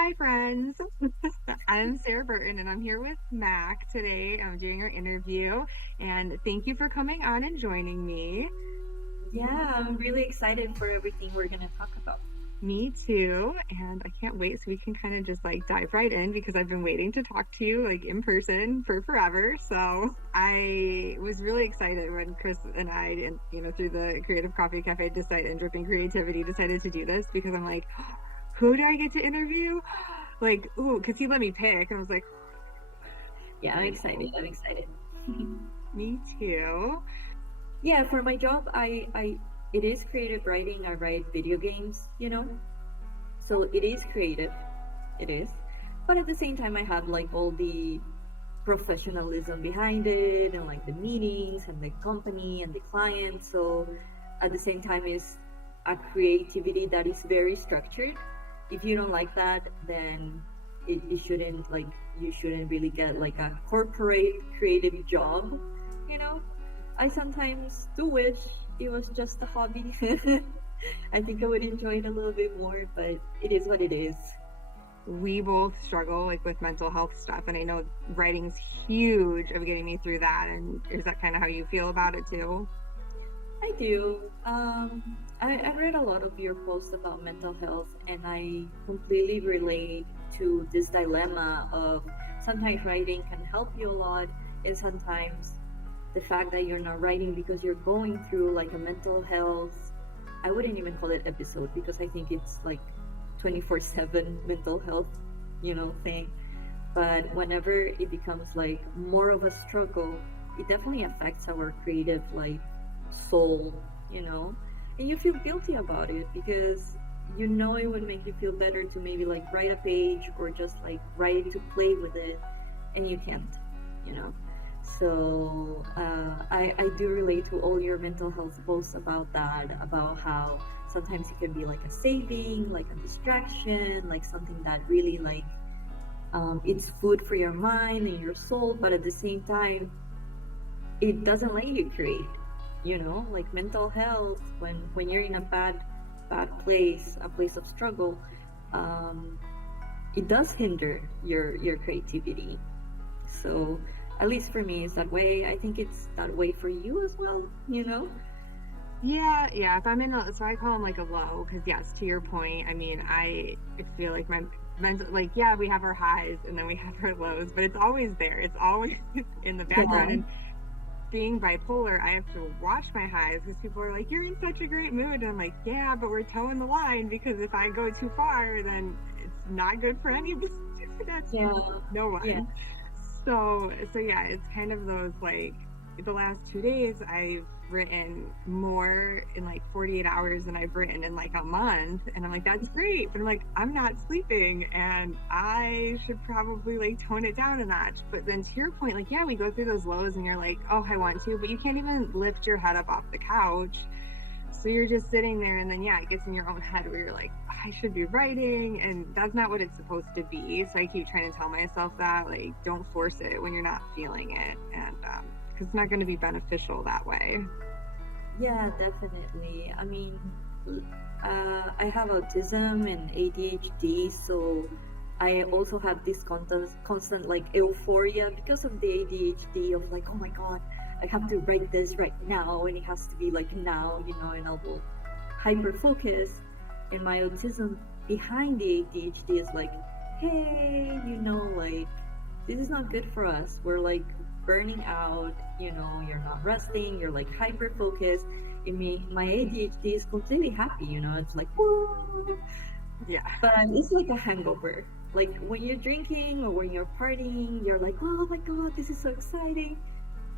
Hi, friends. I'm Sarah Burton, and I'm here with Mac today. I'm doing our interview, and thank you for coming on and joining me. Yeah, I'm really excited for everything we're going to talk about. Me too, and I can't wait so we can kind of just like dive right in because I've been waiting to talk to you like in person for forever. So I was really excited when Chris and I, and through the Creative Coffee Cafe decided and Dripping Creativity decided to do this because I'm like, who do I get to interview? Like, ooh, because he let me pick, and I was like, Yeah, I'm I excited. know. I'm excited. Me too. Yeah, for my job, it is creative writing. I write video games. So it is creative. It is. But at the same time, I have like all the professionalism behind it and like the meetings and the company and the client. So at the same time, is a creativity that is very structured. If you don't like that, then it shouldn't like you shouldn't really get like a corporate creative job. You know, I sometimes do wish it was just a hobby. I think I would enjoy it a little bit more, but it is what it is. We both struggle like with mental health stuff, and I know writing's huge of getting me through that. And is that kind of how you feel about it too? I do. I read a lot of your posts about mental health, and I completely relate to this dilemma of sometimes writing can help you a lot, and sometimes the fact that you're not writing because you're going through like a mental health. I wouldn't even call it episode because I think it's like 24/7 mental health thing. But whenever it becomes like more of a struggle, it definitely affects our creative like soul, and you feel guilty about it because it would make you feel better to maybe like write a page or just like write it to play with it, and you can't. So I do relate to all your mental health posts about that, about how sometimes it can be like a saving, like a distraction, like something that really like it's food for your mind and your soul, but at the same time, it doesn't let you create. Like mental health, when you're in a bad place, a place of struggle, um, it does hinder your creativity. So at least for me, it's that way. I think it's that way for you as well. Yeah. If I'm in a, so I call them like a low, because yes, to your point, I mean, I feel like my mental, like, yeah, we have our highs and then we have our lows, but it's always there. It's always in the background. Yeah, And being bipolar, I have to watch my highs because people are like, "You're in such a great mood," and I'm like, "Yeah, but we're towing the line because if I go too far, then it's not good for any of us. That's yeah, no yeah. one." So yeah, it's kind of those like the last 2 days I've written more in like 48 hours than I've written in like a month, and I'm like, that's great, but I'm like, I'm not sleeping, and I should probably like tone it down a notch. But then to your point, like, yeah, we go through those lows and you're like, oh, I want to, but you can't even lift your head up off the couch. So you're just sitting there, and then yeah, it gets in your own head where you're like, I should be writing, and that's not what it's supposed to be. So I keep trying to tell myself that, like, don't force it when you're not feeling it, and because it's not going to be beneficial that way. Yeah, definitely. I mean, I have autism and ADHD, so I also have this constant like euphoria because of the ADHD of like, oh my God, I have to write this right now, and it has to be like now, and I will hyper focus. And my autism behind the ADHD is like, hey, like this is not good for us. We're like burning out, you're not resting, you're like hyper focused. In me, my ADHD is completely happy, it's like, woo. Yeah. But it's like a hangover. Like when you're drinking or when you're partying, you're like, oh my God, this is so exciting.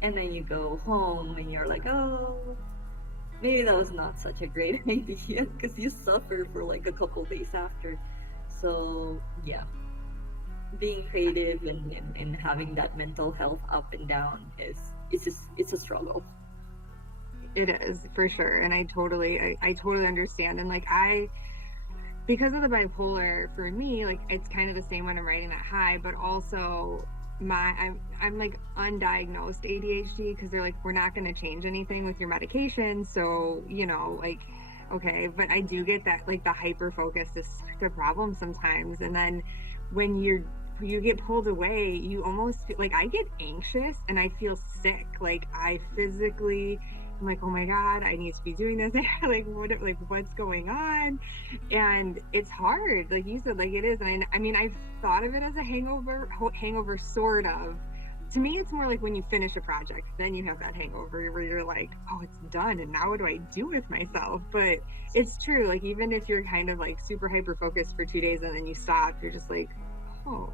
And then you go home and you're like, oh, maybe that was not such a great idea because you suffer for like a couple days after. So, yeah, being creative and having that mental health up and down it's a struggle. It is for sure, and I totally understand. And like because of the bipolar, for me, like it's kind of the same when I'm writing that high, but also I'm like undiagnosed ADHD because they're like, we're not going to change anything with your medication, so like okay, but I do get that like the hyper focus is such a problem sometimes. And then when you get pulled away, you almost feel like I get anxious and I feel sick. Like I physically I'm like, oh my God, I need to be doing this. Like what's going on? And it's hard, like you said, like it is. And I mean, I've thought of it as a hangover sort of. To me, it's more like when you finish a project, then you have that hangover where you're like, oh, it's done. And now what do I do with myself? But it's true. Like, even if you're kind of like super hyper focused for 2 days and then you stop, you're just like, oh,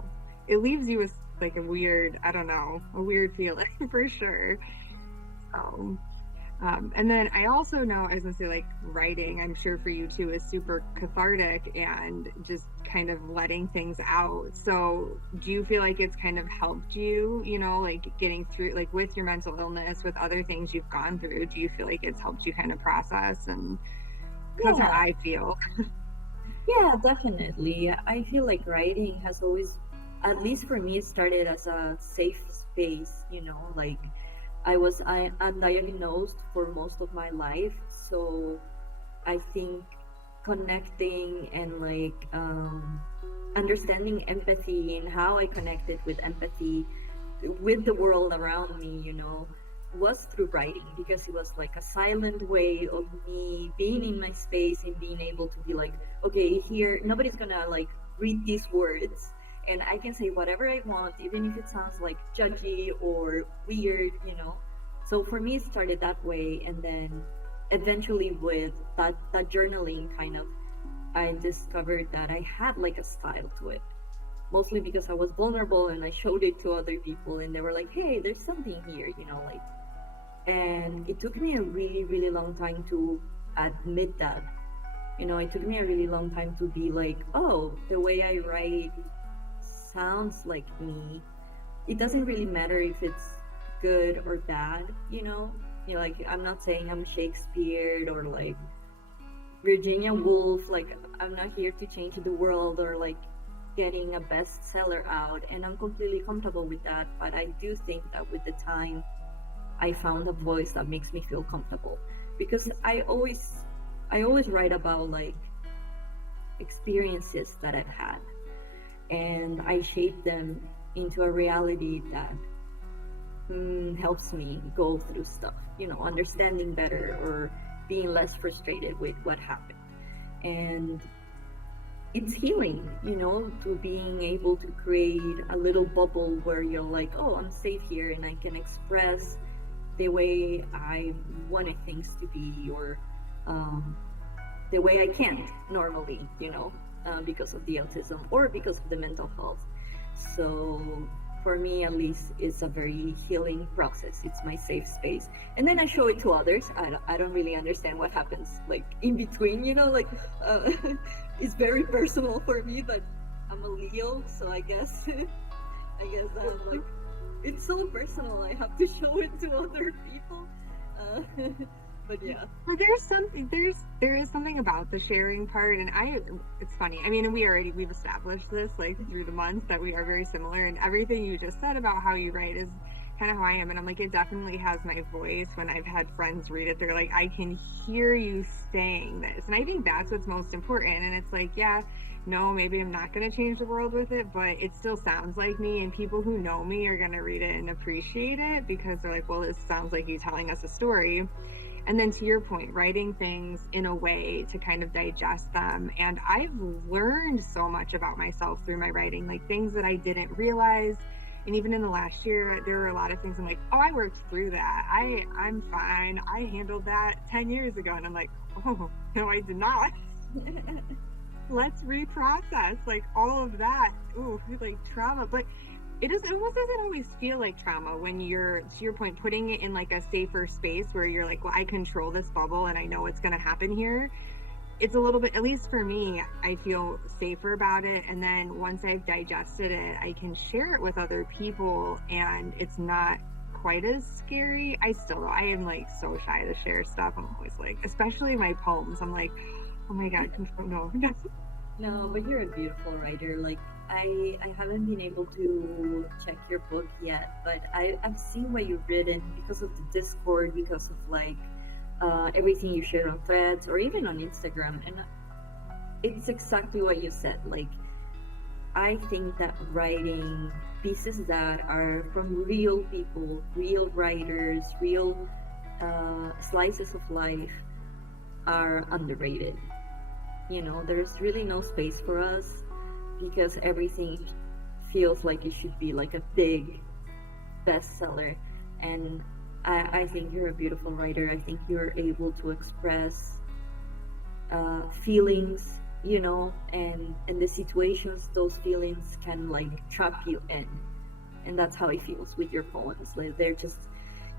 it leaves you with like a weird, I don't know, a weird feeling for sure. So, and then I also know, I was gonna say, like writing, I'm sure for you too, is super cathartic and just kind of letting things out. So, do you feel like it's kind of helped you, like getting through, like with your mental illness, with other things you've gone through? Do you feel like it's helped you kind of process? And because that's how Yeah, I feel. yeah, definitely. I feel like writing has always, at least for me, it started as a safe space, like I undiagnosed for most of my life. So I think connecting and like understanding empathy and how I connected with empathy with the world around me, was through writing, because it was like a silent way of me being in my space and being able to be like, okay, here nobody's gonna like read these words, and I can say whatever I want, even if it sounds like judgy or weird. So for me, it started that way, and then eventually with that journaling kind of, I discovered that I had like a style to it, mostly because I was vulnerable and I showed it to other people and they were like, hey, there's something here, like. And it took me a really, really long time to admit that. It took me a really long time to be like, oh, the way I write sounds like me. It doesn't really matter if it's good or bad. Like, I'm not saying I'm Shakespeare or like Virginia Woolf. Like, I'm not here to change the world or like getting a bestseller out, and I'm completely comfortable with that. But I do think that with the time, I found a voice that makes me feel comfortable, because I always write about like experiences that I've had, and I shape them into a reality that helps me go through stuff, understanding better or being less frustrated with what happened. And it's healing, to being able to create a little bubble where you're like, oh, I'm safe here and I can express the way I wanted things to be, or um, the way I can't normally, because of the autism or because of the mental health. So for me, at least, it's a very healing process. It's my safe space, and then I show it to others. I don't really understand what happens like in between, like it's very personal for me. But I'm a Leo, so I guess I guess I'm like, it's so personal. I have to show it to other people. Uh, but yeah. Well, there is something about the sharing part, and it's funny. I mean, and we've established this like through the months that we are very similar, and everything you just said about how you write is kind of how I am. And I'm like, it definitely has my voice. When I've had friends read it, they're like, I can hear you saying this, and I think that's what's most important. And it's like, yeah, no, maybe I'm not going to change the world with it, but it still sounds like me, and people who know me are going to read it and appreciate it because they're like, well, this sounds like you telling us a story. And then to your point, writing things in a way to kind of digest them. And I've learned so much about myself through my writing, like things that I didn't realize. And even in the last year, there were a lot of things I'm like, oh, I worked through that. I'm fine. I handled that 10 years ago. And I'm like, oh, no, I did not. Let's reprocess like all of that. Ooh, like trauma. But it almost doesn't always feel like trauma when you're, to your point, putting it in like a safer space where you're like, well, I control this bubble and I know what's going to happen here. It's a little bit, at least for me, I feel safer about it. And then once I've digested it, I can share it with other people and it's not quite as scary. I am like so shy to share stuff. I'm always like, especially my poems, I'm like, oh my God, control, no. No, but you're a beautiful writer. Like, I haven't been able to check your book yet, but I've seen what you've written because of the Discord, because of like everything you share on Threads or even on Instagram. And it's exactly what you said. Like, I think that writing pieces that are from real people, real writers, real slices of life are underrated. You know, there's really no space for us because everything feels like it should be like a big bestseller. And I think you're a beautiful writer. I think you're able to express feelings, you know, and the situations those feelings can like trap you in. And that's how it feels with your poems. Like they're just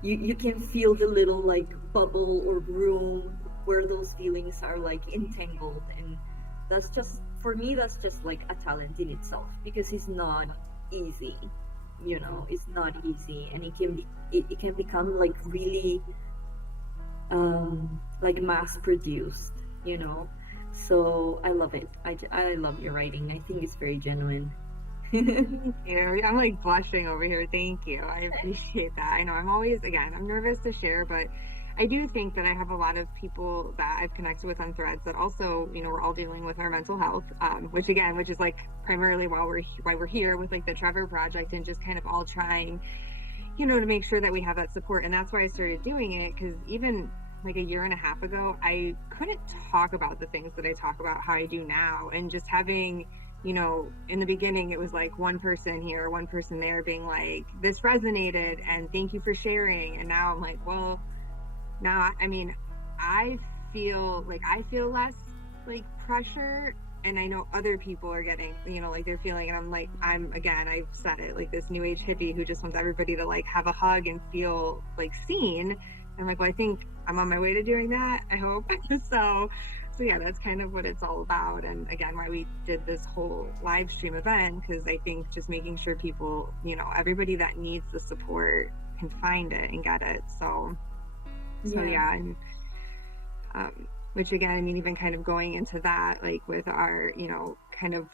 you can feel the little like bubble or room where those feelings are like entangled, and that's just for me that's just like a talent in itself because it's not easy, you know, it's not easy, and it can become like really like mass produced, you know. So I love it. I love your writing. I think it's very genuine. Thank you. I'm like blushing over here. Thank you. I appreciate that. I know I'm always, again, I'm nervous to share, but I do think that I have a lot of people that I've connected with on Threads that also, we're all dealing with our mental health, which is like primarily why we're here with like the Trevor Project and just kind of all trying, to make sure that we have that support. And that's why I started doing it, because even like a year and a half ago, I couldn't talk about the things that I talk about how I do now. And just having, in the beginning, it was like one person here, one person there being like, this resonated and thank you for sharing. And now I'm like, well, now, I feel less like pressure, and I know other people are getting, like they're feeling, and I'm like, I've said it, like this new age hippie who just wants everybody to like have a hug and feel like seen. And I'm like, well, I think I'm on my way to doing that, I hope. So yeah, that's kind of what it's all about. And again, why we did this whole live stream event, because I think just making sure people, everybody that needs the support can find it and get it. So Yeah. yeah, and which again, even kind of going into that, like with our, kind of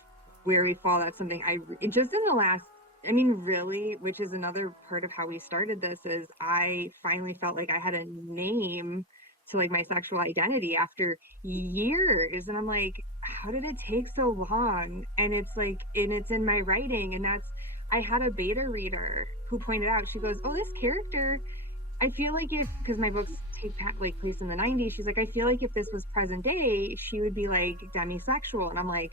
where we fall, that's something just in the last, really, which is another part of how we started this, is I finally felt like I had a name to like my sexual identity after years. And I'm like, how did it take so long? And it's like, and it's in my writing. And I had a beta reader who pointed out, she goes, oh, this character, I feel like because my books take like place in the 90s, she's like, I feel like if this was present day, she would be like demisexual. And I'm like,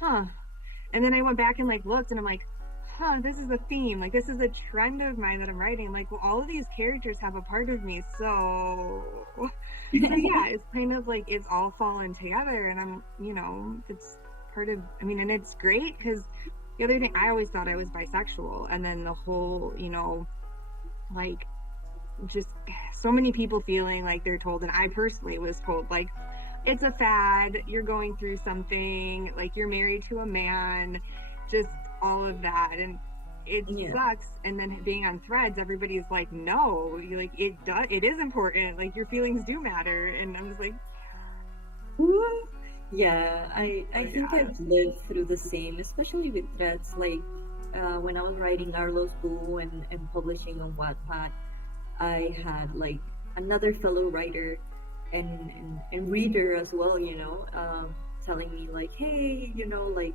huh. And then I went back and like looked, and I'm like, huh, this is a theme. Like, this is a trend of mine that I'm writing. I'm like, well, all of these characters have a part of me. So yeah, it's kind of like it's all fallen together. And it's part of, and it's great, because the other thing, I always thought I was bisexual. And then the whole, like, just so many people feeling like they're told, and I personally was told, like, it's a fad, you're going through something, like you're married to a man, just all of that. And it Yeah. sucks. And then being on Threads, everybody's like, no, you're like, it is important, like your feelings do matter. And I'm just like, Woo. Yeah, I think yeah. I've lived through the same, especially with threads. Like when I was writing Arlo's Boo and publishing on Wattpad, I had like another fellow writer and reader as well, you know, telling me like, hey, you know, like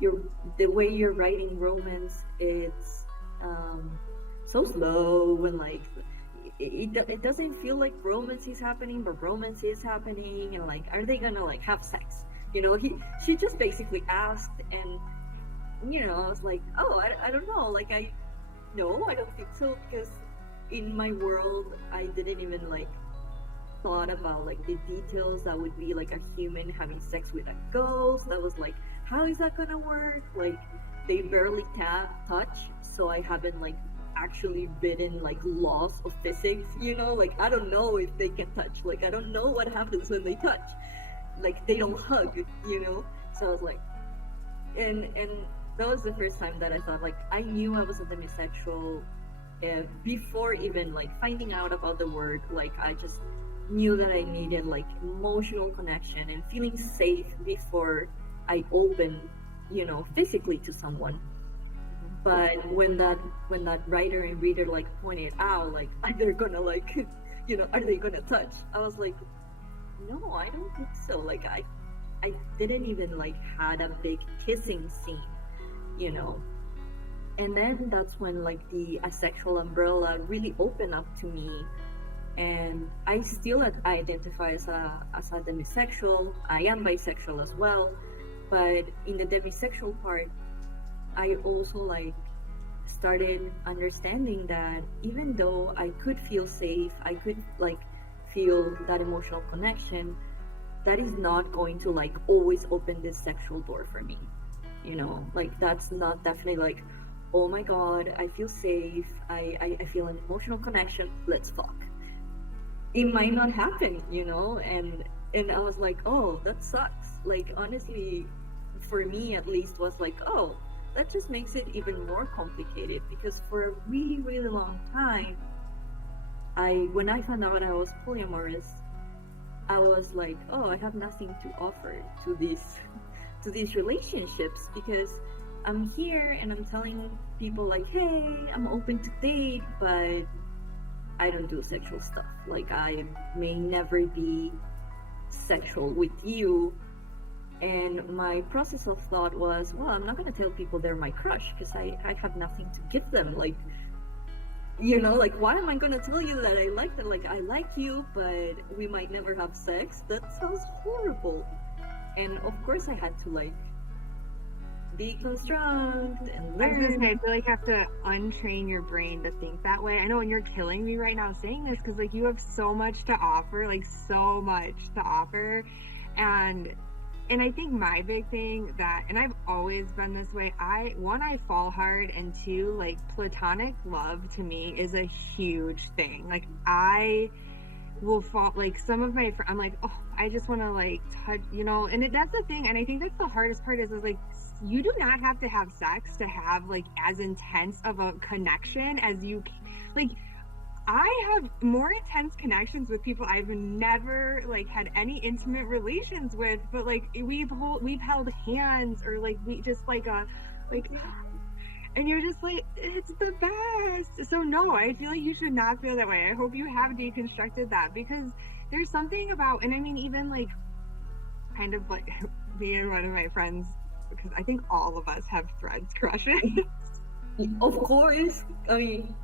your the way you're writing romance, it's um, so slow and like it doesn't feel like romance is happening, but romance is happening, and like, are they gonna like have sex? You know, she just basically asked, and you know, I was like, oh, I don't know, like I no, I don't think so because in my world, I didn't even like thought about like the details that would be like a human having sex with a ghost. That was like, how is that gonna work? Like they barely touch, so I haven't like actually written like laws of physics, you know, like I don't know if they can touch, like I don't know what happens when they touch, like they don't hug, you know. So I was like, and that was the first time that I thought like I knew I was a demisexual before even like finding out about the word. Like I just knew that I needed like emotional connection and feeling safe before I open, you know, physically to someone. But when that writer and reader like pointed out like they're gonna like are they gonna touch? I was like, no, I don't think so. Like I didn't even like had a big kissing scene, you know. And then that's when like the asexual umbrella really opened up to me, and I still identify as a demisexual. I am bisexual as well, but in the demisexual part, I also like started understanding that even though I could feel safe, I could like feel that emotional connection, that is not going to like always open this sexual door for me. Like that's not definitely like, oh my god, I feel safe, I feel an emotional connection, let's fuck. It might not happen, and I was like, oh, that sucks. Like honestly, for me at least, was like, oh, that just makes it even more complicated, because for a really really long time, when I found out I was polyamorous, I was like, oh, I have nothing to offer to these to these relationships, because I'm here and I'm telling people like, hey, I'm open to date, but I don't do sexual stuff. Like I may never be sexual with you. And my process of thought was, well, I'm not gonna tell people they're my crush because I have nothing to give them. Like, like why am I gonna tell you that I like that? Like I like you, but we might never have sex. That sounds horrible. And of course I had to like deconstruct and I was gonna say, I learn. feel like you have to untrain your brain to think that way. I know, and you're killing me right now saying this because like you have so much to offer, like so much to offer, and I think my big thing that, and I've always been this way, I fall hard, and two, like platonic love to me is a huge thing. Like I will fall, like some of my I'm like, oh, I just want to like touch, and that's the thing. And I think that's the hardest part is like, you do not have to have sex to have like as intense of a connection as you like. I have more intense connections with people I've never like had any intimate relations with, but like we've held hands, or like we just like and you're just like, it's the best. So no, I feel like you should not feel that way. I hope you have deconstructed that, because there's something about, and I mean even like kind of like me and one of my friends, because I think all of us have threads crushes. Of course, I mean,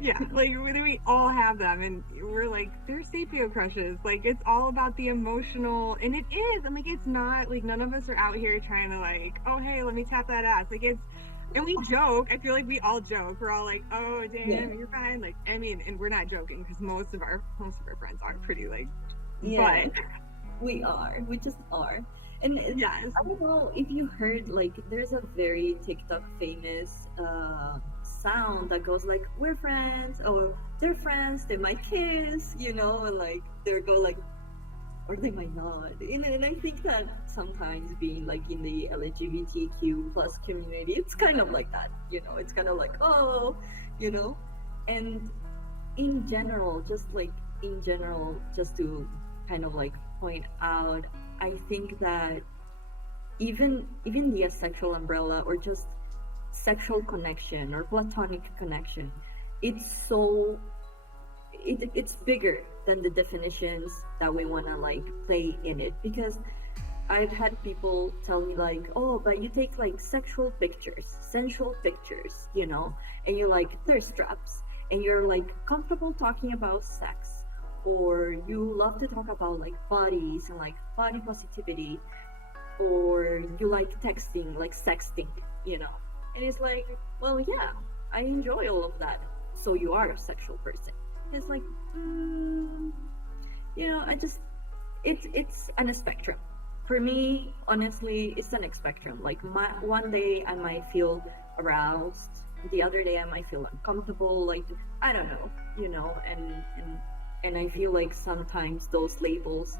Yeah, like we all have them, and we're like, they're sapio crushes. Like it's all about the emotional, and it is. I'm like, it's not like none of us are out here trying to like, oh hey, let me tap that ass. Like it's, and we joke. I feel like we all joke. We're all like, oh yeah, damn, you're fine. Like I mean, and we're not joking because most of our friends are pretty like, yeah. but We just are. And yes, I don't know if you heard, like, there's a very TikTok famous sound that goes like, we're friends, or they're friends, they might kiss, and like, they go like, or they might not. And I think that sometimes being like in the LGBTQ plus community, it's kind of like that, it's kind of like, oh, you know, and in general, just to kind of like point out, I think that even the asexual umbrella, or just sexual connection or platonic connection, it's so it's bigger than the definitions that we want to like play in it, because I've had people tell me like, oh, but you take like sexual pictures, sensual pictures, and you're like, thirst traps, and you're like comfortable talking about sex, or you love to talk about like bodies and like body positivity, or you like texting, like sexting, and it's like, well, yeah, I enjoy all of that, so you are a sexual person. It's like, I just, it's on a spectrum. For me, honestly, it's on a spectrum. Like one day I might feel aroused, the other day I might feel uncomfortable. Like I don't know, and I feel like sometimes those labels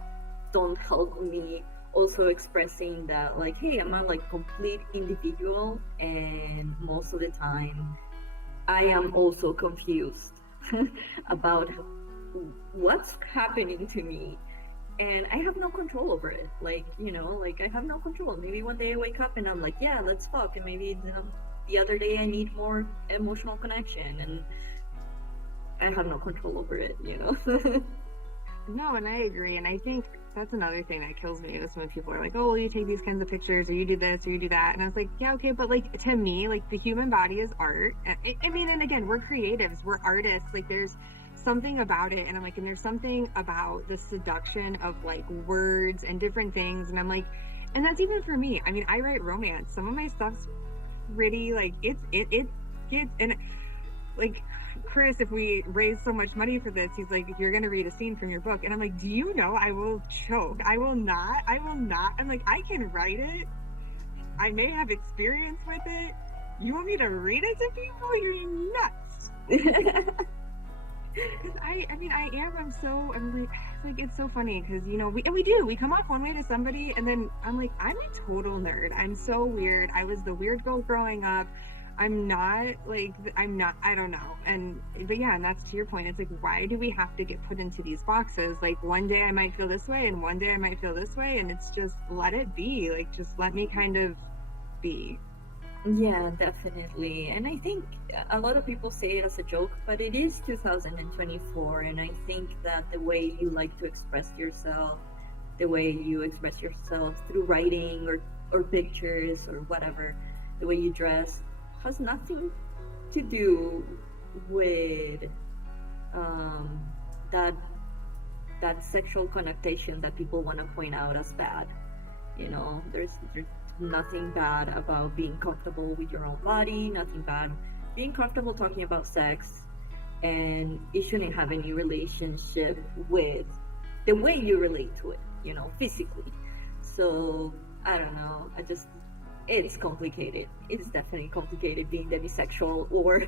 don't help me also expressing that, like, hey, I'm a like complete individual, and most of the time I am also confused about what's happening to me, and I have no control over it. Like, like I have no control. Maybe one day I wake up and I'm like, yeah, let's fuck, and maybe the other day I need more emotional connection, and I have no control over it, you know. No, and I agree. And I think that's another thing that kills me is when people are like, oh, well, you take these kinds of pictures or you do this or you do that. And I was like, yeah, okay. But like to me, like the human body is art. I mean, and again, we're creatives, we're artists. Like there's something about it. And I'm like, and there's something about the seduction of like words and different things. And I'm like, and that's even for me. I mean, I write romance. Some of my stuff's pretty like it gets and like Chris, if we raise so much money for this, he's like, you're gonna read a scene from your book. And I'm like, do you know I will choke? I will not. I will not. I'm like, I can write it. I may have experience with it. You want me to read it to people? You're nuts. Because I mean, I am. I'm like, it's so funny because you know we come off one way to somebody, and then I'm like, I'm a total nerd. I'm so weird. I was the weird girl growing up. I'm not like I'm not. I don't know. And but yeah, and that's to your point. It's like, why do we have to get put into these boxes? Like one day I might feel this way, and one day I might feel this way, and it's just let it be. Like just let me kind of be. Yeah, definitely. And I think a lot of people say it as a joke, but it is 2024, and I think that the way you like to express yourself, the way you express yourself through writing or pictures or whatever, the way you dress, has nothing to do with um, that that sexual connotation that people want to point out as bad. You know, there's nothing bad about being comfortable with your own body, nothing bad being comfortable talking about sex, and it shouldn't have any relationship with the way you relate to it, you know, physically. So I don't know. I just it's complicated. It's definitely complicated being demisexual or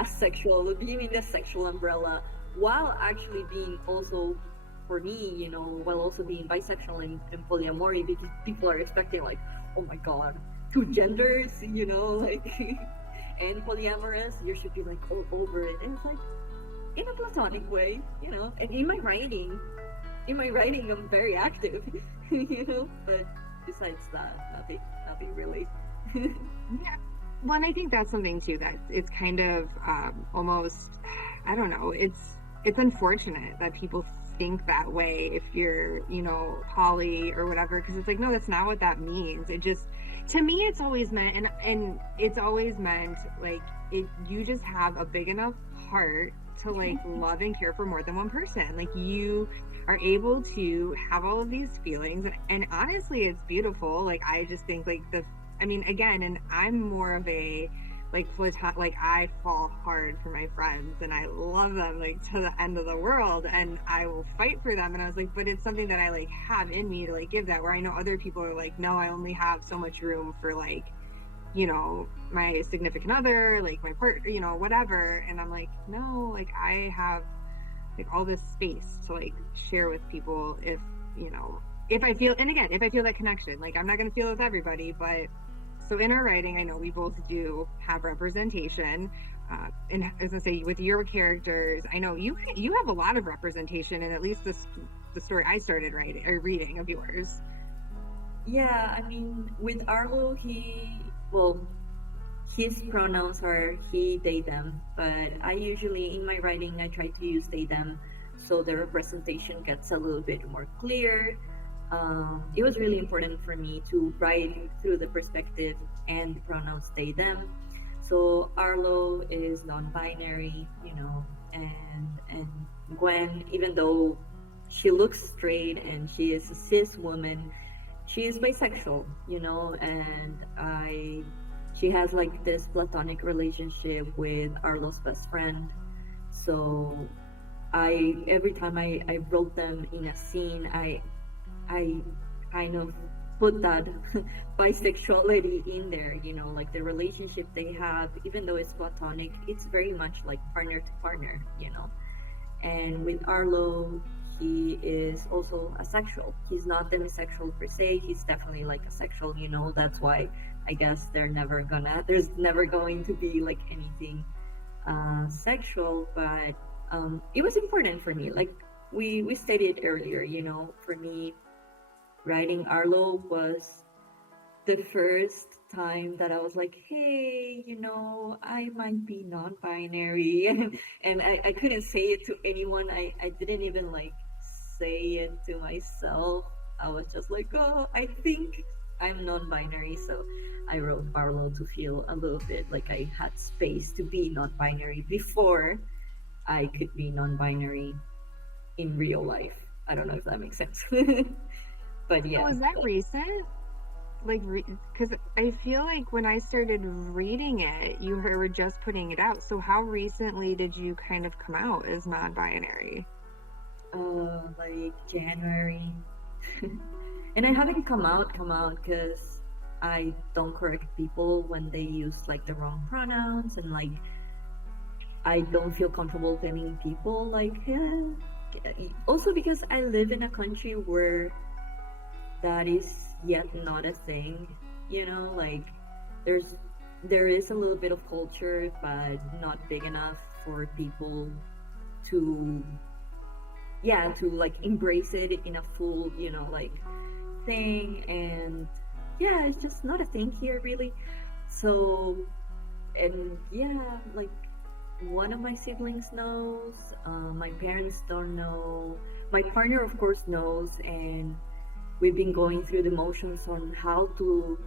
asexual, being in the sexual umbrella, while actually being also, for me, you know, while also being bisexual and polyamory, because people are expecting like, oh my god, two genders, you know, like, and polyamorous, you should be like all over it. And it's like, in a platonic way, you know, and in my writing, I'm very active, you know, but besides that, nothing really. Yeah. Well, and I think that's something too that it's kind of almost, I don't know, it's unfortunate that people think that way if you're, you know, poly or whatever, because it's like, no, that's not what that means. It just, to me, it's always meant, and it's always meant like if you just have a big enough heart to like love and care for more than one person, like you are able to have all of these feelings and honestly it's beautiful. Like I just think like the I mean, again, and I'm more of a like like I fall hard for my friends and I love them like to the end of the world and I will fight for them. And I was like, but it's something that I like have in me to like give that, where I know other people are like, no, I only have so much room for like, you know, my significant other, like my partner, you know, whatever. And I'm like, no, like I have like all this space to like share with people if, you know, if I feel, and again, if I feel that connection, like I'm not going to feel it with everybody, but so in our writing, I know we both do have representation. And as I say, with your characters, I know you have a lot of representation, and at least the story I started writing or reading of yours. Yeah, I mean, with Arlo, well, his pronouns are he, they, them, but I usually, in my writing, I try to use they, them, so the representation gets a little bit more clear. It was really important for me to write through the perspective and the pronouns they, them. So Arlo is non-binary, you know, and Gwen, even though she looks straight and she is a cis woman, she is bisexual, you know, and she has like this platonic relationship with Arlo's best friend. So every time I wrote them in a scene, I kind of put that bisexuality in there, you know, like the relationship they have, even though it's platonic, it's very much like partner to partner, you know. And with Arlo, he is also asexual. He's not demisexual per se. He's definitely like asexual, you know. That's why I guess there's never going to be like anything sexual. But it was important for me. Like we stated earlier, you know, for me, writing Arlo was the first time that I was like, hey, I might be non-binary, and I couldn't say it to anyone. I didn't even like say it to myself. I was just like, oh, I think I'm non-binary. So I wrote Barlow to feel a little bit like I had space to be non-binary before I could be non-binary in real life. I don't know if that makes sense. But So yeah. is that recent? Like, because I feel like when I started reading it, you were just putting it out. So how recently did you kind of come out as non-binary? Like January. And I haven't come out because I don't correct people when they use like the wrong pronouns, and like I don't feel comfortable telling people like, also because I live in a country where that is yet not a thing, like there's there is a little bit of culture but not big enough for people to, yeah, to like embrace it in a full, like thing. And yeah, it's just not a thing here really. So, and yeah, like one of my siblings knows, my parents don't know, my partner of course knows, and we've been going through the motions on how to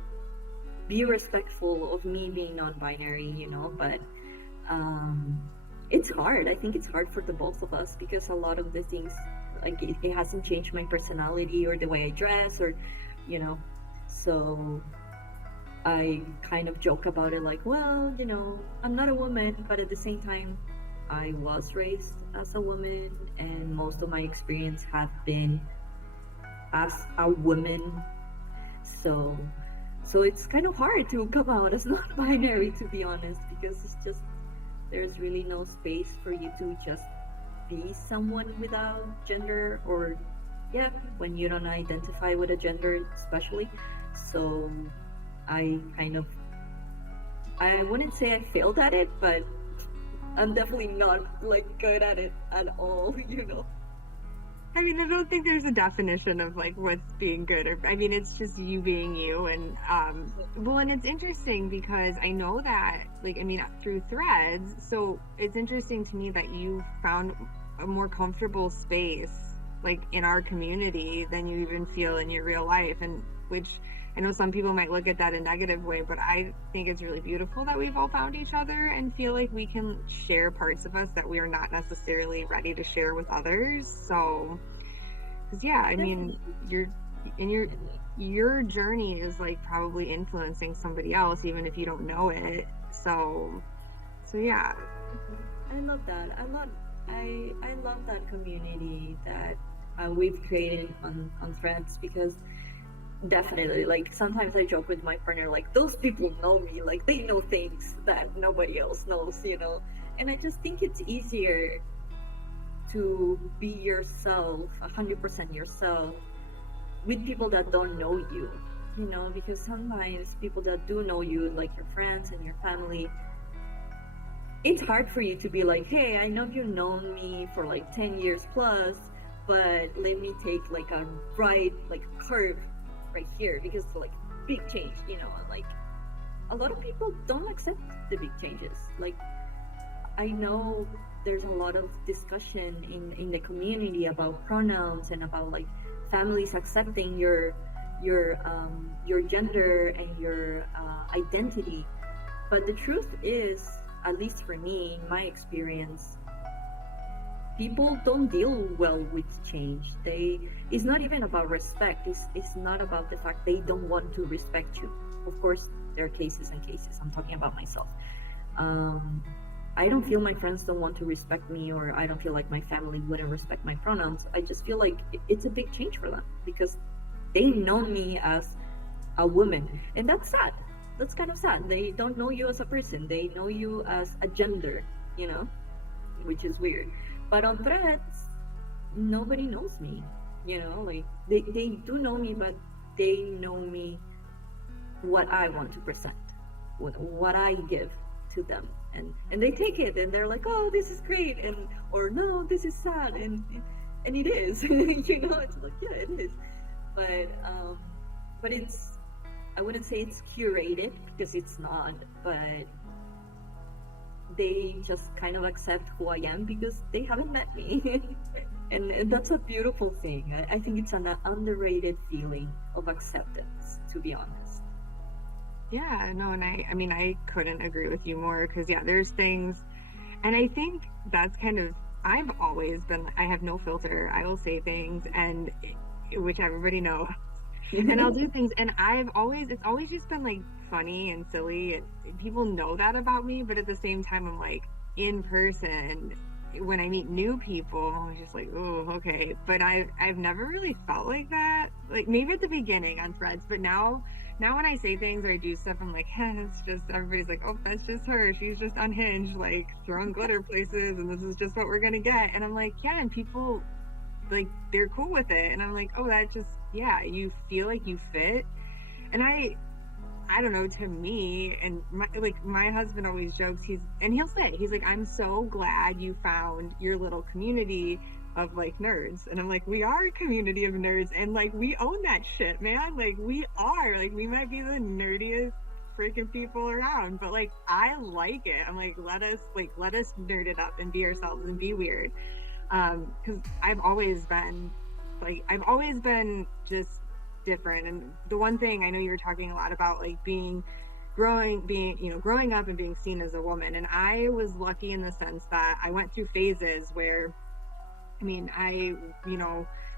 be respectful of me being non-binary, but um, it's hard. I think it's hard for the both of us because a lot of the things, like it hasn't changed my personality or the way I dress, or you know, so I kind of joke about it like, well, I'm not a woman, but at the same time, I was raised as a woman, and most of my experience have been as a woman. So, so it's kind of hard to come out as non-binary, to be honest, because it's just there's really no space for you to just be someone without gender, or yeah, when you don't identify with a gender, especially. So I kind of, I wouldn't say I failed at it, but I'm definitely not like good at it at all, I mean, I don't think there's a definition of like what's being good, or I mean, it's just you being you. And well, and it's interesting because I know that, like, I mean, through threads, so it's interesting to me that you found a more comfortable space like in our community than you even feel in your real life. And which I know some people might look at that a negative way, but I think it's really beautiful that we've all found each other and feel like we can share parts of us that we are not necessarily ready to share with others. So, because yeah, I mean, Definitely. you're in your journey is like probably influencing somebody else, even if you don't know it. So yeah. I love that. I love that community that we've created on Threads, because definitely, like sometimes I joke with my partner like those people know me, like they know things that nobody else knows. And I just think it's easier to be yourself, 100% yourself, with people that don't know you, because sometimes people that do know you, like your friends and your family, it's hard for you to be like, hey, I know you've known me for like 10 years plus, but let me take like a right, like curve right here, because it's like big change. Like a lot of people don't accept the big changes. Like I know there's a lot of discussion in the community about pronouns and about like families accepting your gender and your identity. But the truth is, at least for me, in my experience, people don't deal well with change. It's not even about respect. It's not about the fact they don't want to respect you. Of course, there are cases and cases. I'm talking about myself. Um, I don't feel my friends don't want to respect me, or I don't feel like my family wouldn't respect my pronouns. I just feel like it's a big change for them because they know me as a woman, and that's sad. That's kind of sad. They don't know you as a person. They know you as a gender, you know, which is weird. But on Threads, nobody knows me. Like they do know me, but they know me what I want to present, what I give to them, and they take it and they're like, oh, this is great, and or no, this is sad, and it is. It's like, yeah, it is, but it's I wouldn't say it's curated because it's not, but they just kind of accept who I am because they haven't met me. And that's a beautiful thing. I think it's an underrated feeling of acceptance, to be honest. Yeah, no, and I mean, I couldn't agree with you more because, yeah, there's things, and I think that's kind of, I've always been, I have no filter. I will say things, and which everybody knows, and I'll do things, and it's always just been like funny and silly, and people know that about me, but at the same time, I'm like, in person, when I meet new people, I'm just like, oh, okay. But I've never really felt like that. Like maybe at the beginning on Threads, but now when I say things or I do stuff, I'm like, it's just, everybody's like, oh, that's just her. She's just unhinged, like throwing glitter places, and this is just what we're gonna get. And I'm like, yeah, and people like they're cool with it, and I'm like, oh, that just, yeah, you feel like you fit. And I don't know, to me, and my husband always jokes, he'll say, he's like, I'm so glad you found your little community of like nerds. And I'm like, we are a community of nerds, and like we own that shit, man. Like we are, like we might be the nerdiest freaking people around, but like I like it. I'm like, let us nerd it up and be ourselves and be weird. Because I've always been just different. And the one thing I know you were talking a lot about, like growing up and being seen as a woman, and I was lucky in the sense that I went through phases where, I mean,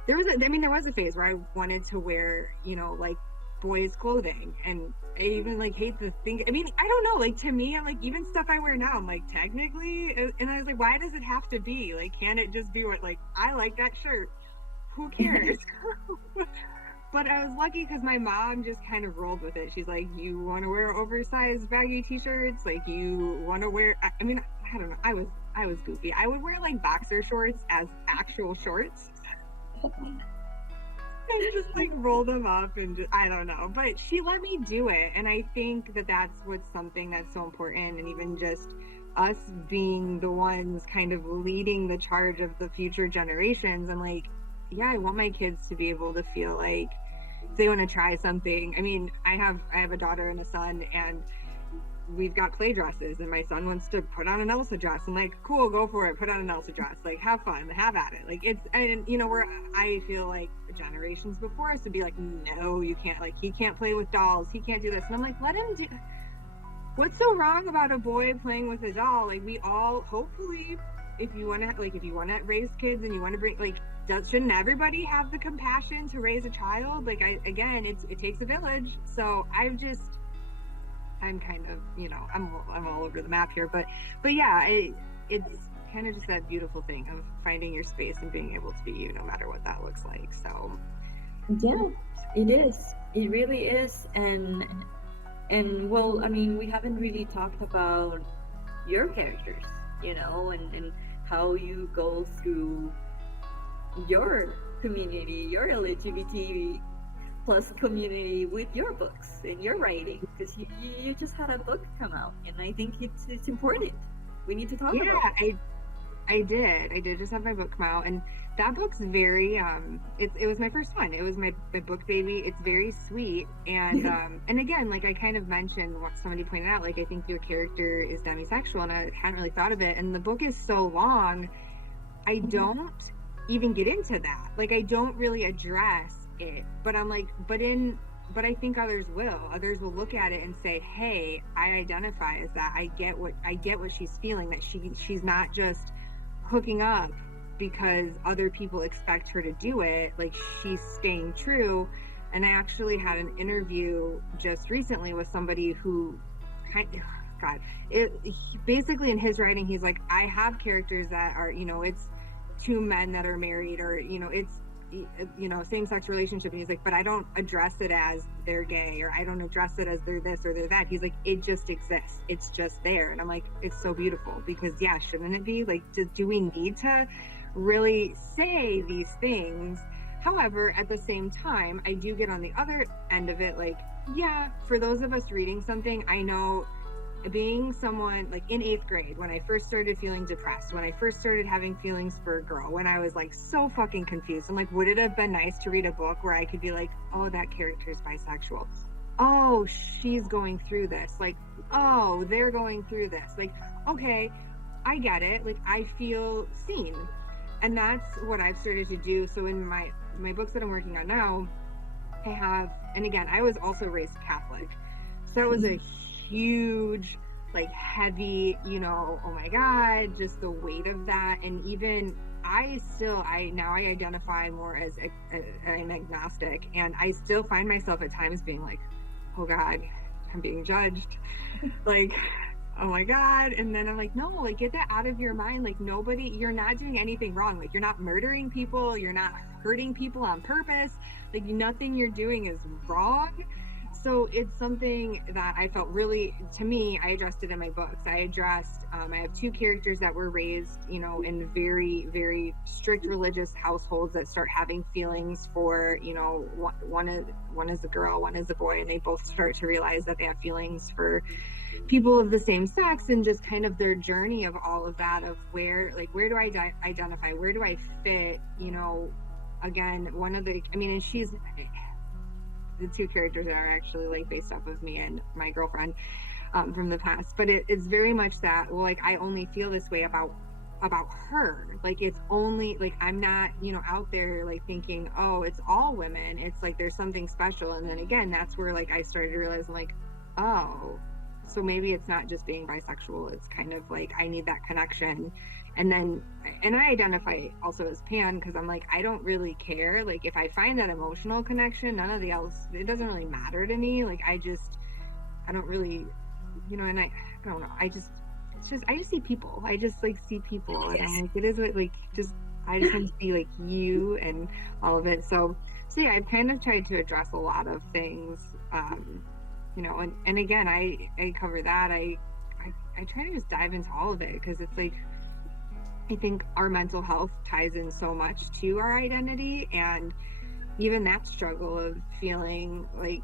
there was a phase where I wanted to wear, like boys clothing, and I even like hate the thing. I mean, I don't know, like to me, I'm like, even stuff I wear now, I'm like, technically, and I was like, why does it have to be like, can't it just be what, like, I like that shirt, who cares? But I was lucky because my mom just kind of rolled with it. She's like, you want to wear oversized baggy t-shirts, like you want to wear, I mean, I don't know, I was goofy. I would wear like boxer shorts as actual shorts and just like roll them up, and just, I don't know, but she let me do it. And I think that that's what's something that's so important. And even just us being the ones kind of leading the charge of the future generations, I'm like, yeah, I want my kids to be able to feel like if they want to try something. I mean, I have a daughter and a son, and we've got play dresses, and my son wants to put on an Elsa dress. I'm like, cool, go for it, put on an Elsa dress, like have fun, have at it. Like it's, and where I feel like the generations before us would be like, no, you can't, like he can't play with dolls, he can't do this. And I'm like, let him do. What's so wrong about a boy playing with a doll? Like we all, hopefully, if you want to raise kids and you want to bring, like, shouldn't everybody have the compassion to raise a child? Like it takes a village. So I'm kind of, I'm all over the map here, but yeah, it's kind of just that beautiful thing of finding your space and being able to be you no matter what that looks like. So Yeah, it is. It really is. And well, I mean, we haven't really talked about your characters, and how you go through your community, your LGBT plus community with your books and your writing, because you just had a book come out, and I think it's important. We need to talk about it. I did just have my book come out, and that book's very it was my first one. It was my book baby. It's very sweet, and and again, like I kind of mentioned, what somebody pointed out, like I think your character is demisexual, and I hadn't really thought of it, and the book is so long, I don't even get into that. Like I don't really address it, but I'm like, but I think others will look at it and say, hey, I identify as that. I get what she's feeling, that she's not just hooking up because other people expect her to do it, like she's staying true. And I actually had an interview just recently with somebody who basically in his writing, he's like, I have characters that are, it's two men that are married, or it's same-sex relationship, and he's like, but I don't address it as they're gay, or I don't address it as they're this or they're that. He's like, it just exists, it's just there. And I'm like, it's so beautiful, because yeah, shouldn't it be like, do we need to really say these things? However, at the same time, I do get on the other end of it, like, yeah, for those of us reading something, I know being someone like in 8th grade, when I first started feeling depressed, when I first started having feelings for a girl, when I was like so fucking confused, I'm like, would it have been nice to read a book where I could be like, oh, that character is bisexual? oh, she's going through this. Like, oh, they're going through this. Like, okay, I get it. Like, I feel seen. And that's what I've started to do. So in my books that I'm working on now, I have, and again, I was also raised Catholic. So it was a huge, like heavy, oh my God, just the weight of that. And even now I identify more as I'm agnostic, and I still find myself at times being like, oh God, I'm being judged. Like, oh my God. And then I'm like, no, like get that out of your mind. Like you're not doing anything wrong. Like you're not murdering people. You're not hurting people on purpose. Like nothing you're doing is wrong. So it's something that I felt really, to me, I addressed it in my books. I have two characters that were raised, in very, very strict religious households that start having feelings for, one is a girl, one is a boy, and they both start to realize that they have feelings for people of the same sex, and just kind of their journey of all of that, of where do I identify, where do I fit, again, and she's the two characters are actually like based off of me and my girlfriend from the past, but it's very much that, well, like I only feel this way about her. Like it's only like I'm not out there like thinking, oh, it's all women. It's like there's something special. And then again, that's where like I started to realize, I'm like, oh, so maybe it's not just being bisexual. It's kind of like I need that connection. And I identify also as pan, because I'm like, I don't really care. Like if I find that emotional connection, none of the else, it doesn't really matter to me. Like I don't really, and I don't know. I just see people. I just like see people, and I'm like, it is what, like, I just want to see like you and all of it. So yeah, I've kind of tried to address a lot of things, and again, I cover that. I try to just dive into all of it, because it's like, I think our mental health ties in so much to our identity, and even that struggle of feeling like,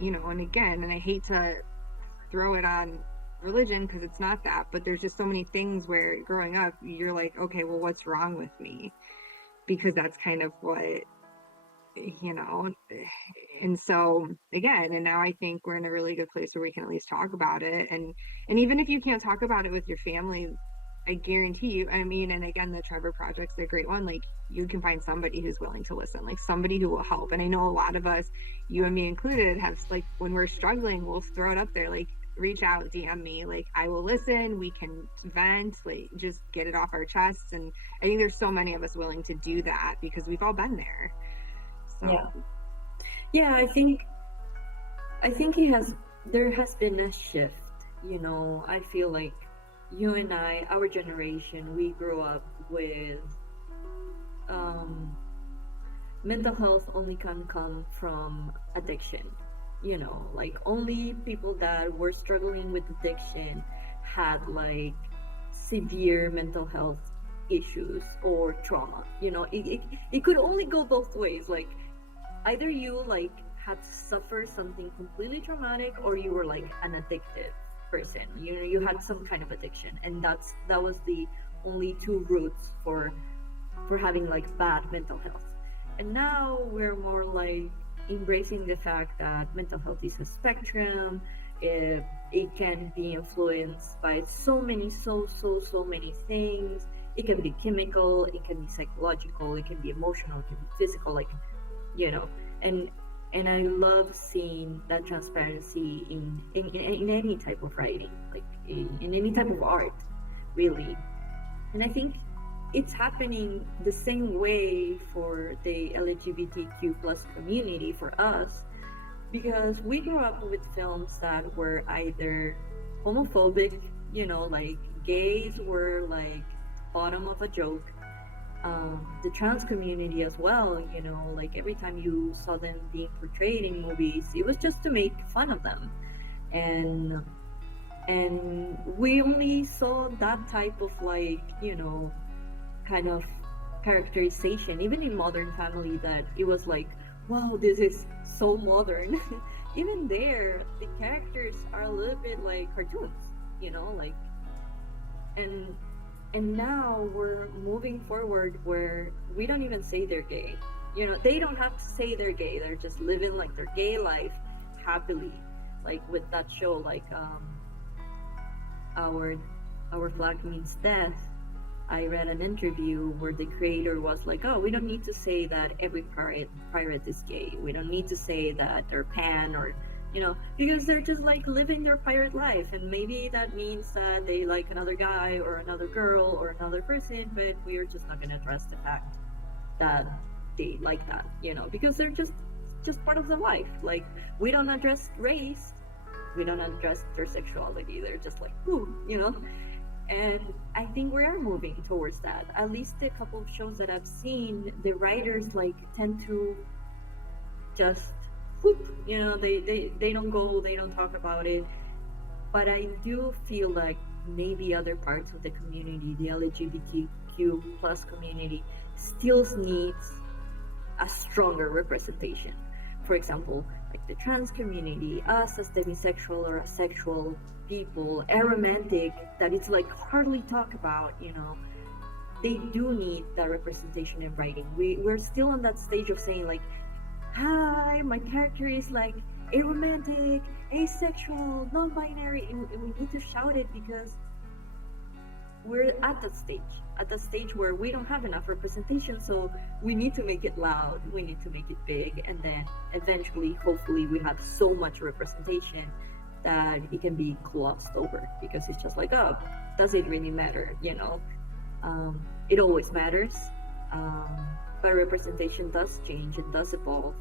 and again, and I hate to throw it on religion because it's not that, but there's just so many things where growing up, you're like, okay, well, what's wrong with me? Because that's kind of what, and so again, and now I think we're in a really good place where we can at least talk about it. And even if you can't talk about it with your family, I guarantee you, and again, the Trevor Project's a great one. Like you can find somebody who's willing to listen, like somebody who will help. And I know a lot of us, you and me included, have like, when we're struggling, we'll throw it up there, like reach out, DM me, like I will listen, we can vent, like just get it off our chests. And I think there's so many of us willing to do that because we've all been there. So yeah, I think there has been a shift. I feel like you and I, our generation, we grew up with mental health only can come from addiction. Like only people that were struggling with addiction had like severe mental health issues or trauma. It could only go both ways. Like either you like had suffered something completely traumatic, or you were like an addicted person. You had some kind of addiction, and that was the only two routes for having like bad mental health. And now we're more like embracing the fact that mental health is a spectrum. It can be influenced by so many things. It can be chemical, it can be psychological, it can be emotional, it can be physical, like and I love seeing that transparency in any type of writing, like in any type of art, really. And I think it's happening the same way for the LGBTQ plus community for us, because we grew up with films that were either homophobic, like gays were like bottom of a joke. The trans community as well, like every time you saw them being portrayed in movies, it was just to make fun of them. And we only saw that type of like, kind of characterization, even in Modern Family, that it was like, wow, this is so modern. Even there, the characters are a little bit like cartoons, like, and now we're moving forward where we don't even say they're gay. They don't have to say they're gay. They're just living like their gay life, happily, like with that show, like our our flag means death. I read an interview where the creator was like, "Oh, we don't need to say that every pirate is gay. We don't need to say that they're pan or, because they're just like living their pirate life, and maybe that means that they like another guy or another girl or another person, but we are just not gonna address the fact that they like that, because they're just part of the life. Like we don't address race, we don't address their sexuality. They're just like, ooh. And I think we are moving towards that. At least a couple of shows that I've seen, the writers like tend to just whoop, they don't go, they don't talk about it. But I do feel like maybe other parts of the community, the LGBTQ plus community, still needs a stronger representation. For example, like the trans community, us as demisexual or asexual people, aromantic, that it's like hardly talk about, they do need that representation in writing. We're still on that stage of saying like, hi, my character is like aromantic, asexual, non-binary, and we need to shout it because we're at that stage where we don't have enough representation, so we need to make it loud, we need to make it big, and then eventually, hopefully, we have so much representation that it can be glossed over because it's just like, oh, does it really matter? It always matters, but representation does change, it does evolve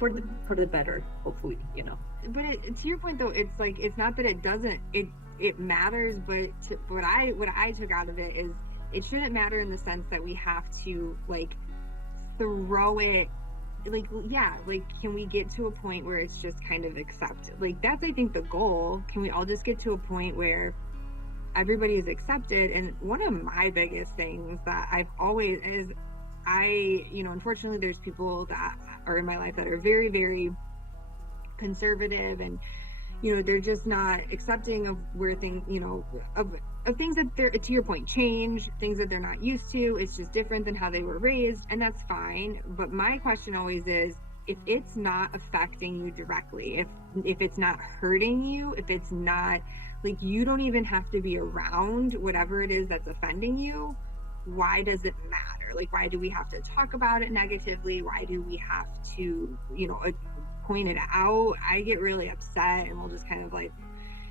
for the better, hopefully. But to your point though, it's like, it's not that it doesn't, it matters, but what I took out of it is it shouldn't matter in the sense that we have to like throw it, like, yeah, like, can we get to a point where it's just kind of accepted? Like, that's, I think, the goal. Can we all just get to a point where everybody is accepted? And one of my biggest things that I've always is, unfortunately there's people that are in my life that are very, very conservative, and they're just not accepting of where things, of things that they're, to your point, change, things that they're not used to. It's just different than how they were raised, and that's fine. But my question always is, if it's not affecting you directly, if it's not hurting you, if it's not, like, you don't even have to be around whatever it is that's offending you, why does it matter? Like, why do we have to talk about it negatively? Why do we have to, point it out? I get really upset, and we'll just kind of like,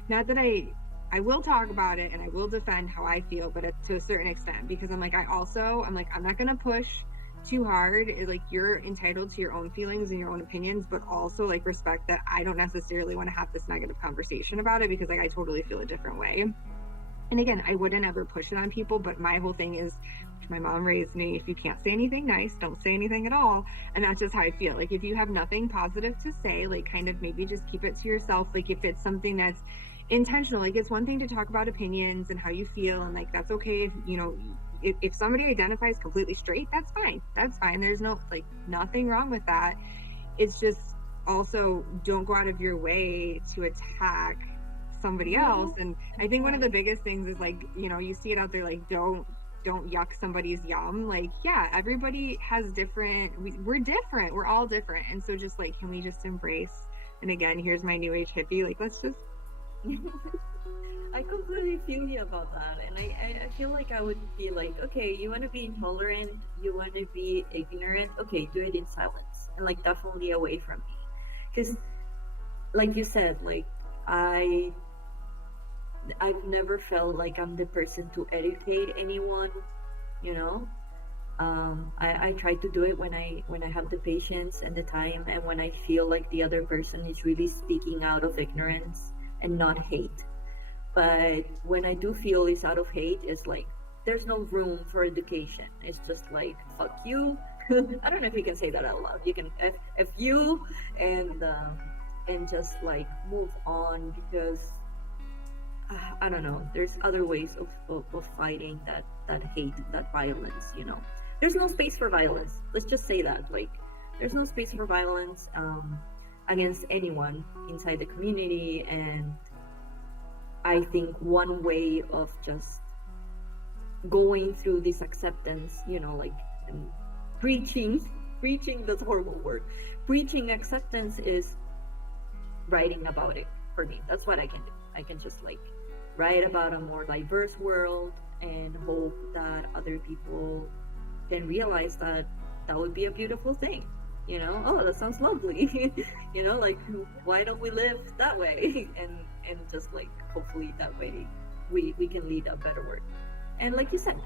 not that I will talk about it and I will defend how I feel, but to a certain extent, because I'm like, I'm not going to push too hard. Like, you're entitled to your own feelings and your own opinions, but also like respect that I don't necessarily want to have this negative conversation about it because like I totally feel a different way. And again, I wouldn't ever push it on people, but my whole thing is, my mom raised me, if you can't say anything nice, don't say anything at all. And that's just how I feel. Like, if you have nothing positive to say, like, kind of maybe just keep it to yourself. Like, if it's something that's intentional, like, it's one thing to talk about opinions and how you feel, and like, that's okay. If somebody identifies completely straight, that's fine. There's no, like, nothing wrong with that. It's just, also, don't go out of your way to attack somebody else. And I think one of the biggest things is like, you see it out there, like, don't yuck somebody's yum. Like, yeah, everybody has different, we're different, we're all different. And so just like, can we just embrace, and again, here's my new age hippie, like, let's just I completely feel you about that, and I feel like I would be like, okay, you want to be intolerant, you want to be ignorant, okay, do it in silence, and like definitely away from me, because like you said, like I've never felt like I'm the person to educate anyone, I try to do it when I have the patience and the time, and when I feel like the other person is really speaking out of ignorance and not hate. But when I do feel it's out of hate, it's like there's no room for education. It's just like, fuck you. I don't know if you can say that out loud. You can f you, and just like move on, because I don't know. There's other ways of fighting that hate, that violence. There's no space for violence. Let's just say that. Like, there's no space for violence against anyone inside the community. And I think one way of just going through this acceptance, like, preaching, that's a horrible word. Preaching acceptance is writing about it for me. That's what I can do. I can just like write about a more diverse world and hope that other people can realize that that would be a beautiful thing. You know, oh, that sounds lovely. You know, like why don't we live that way? And just like hopefully that way we can lead a better world. And like you said,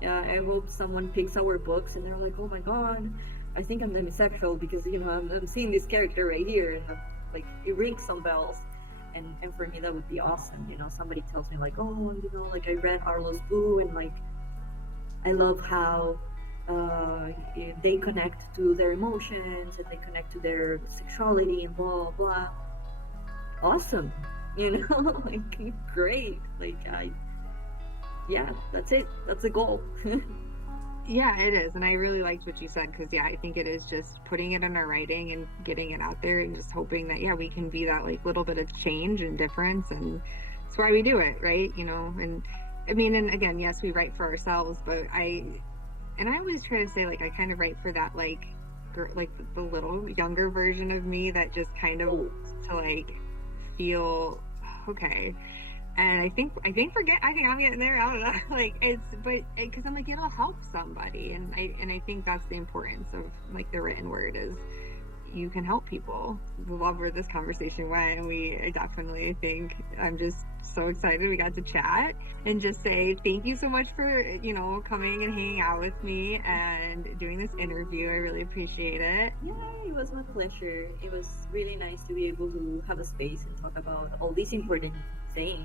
yeah, I hope someone picks our books and they're like, oh my god, I think I'm demisexual because you know I'm seeing this character right here, and like it rings some bells. And for me that would be awesome. You know, somebody tells me like, oh, you know, like I read Arlo's Boo, and like I love how they connect to their emotions and they connect to their sexuality and blah blah. Awesome, you know, like great. Like I, yeah, that's it. That's the goal. Yeah, it is. And I really liked what you said because, yeah, I think it is just putting it in our writing and getting it out there and just hoping that, yeah, we can be that like little bit of change and difference. And that's why we do it, right? You know, and I mean, and again, yes, we write for ourselves, but and I always try to say, like, I kind of write for that, like the little younger version of me that just kind of Oh, to like feel okay. And I think I'm getting there. I don't know. Like it's, but because I'm like, it'll help somebody, and I think that's the importance of like the written word is you can help people. The love where this conversation went, and I definitely think I'm just so excited we got to chat and just say thank you so much for coming and hanging out with me and doing this interview. I really appreciate it. yeah, it was my pleasure. It was really nice to be able to have a space and talk about all these important things.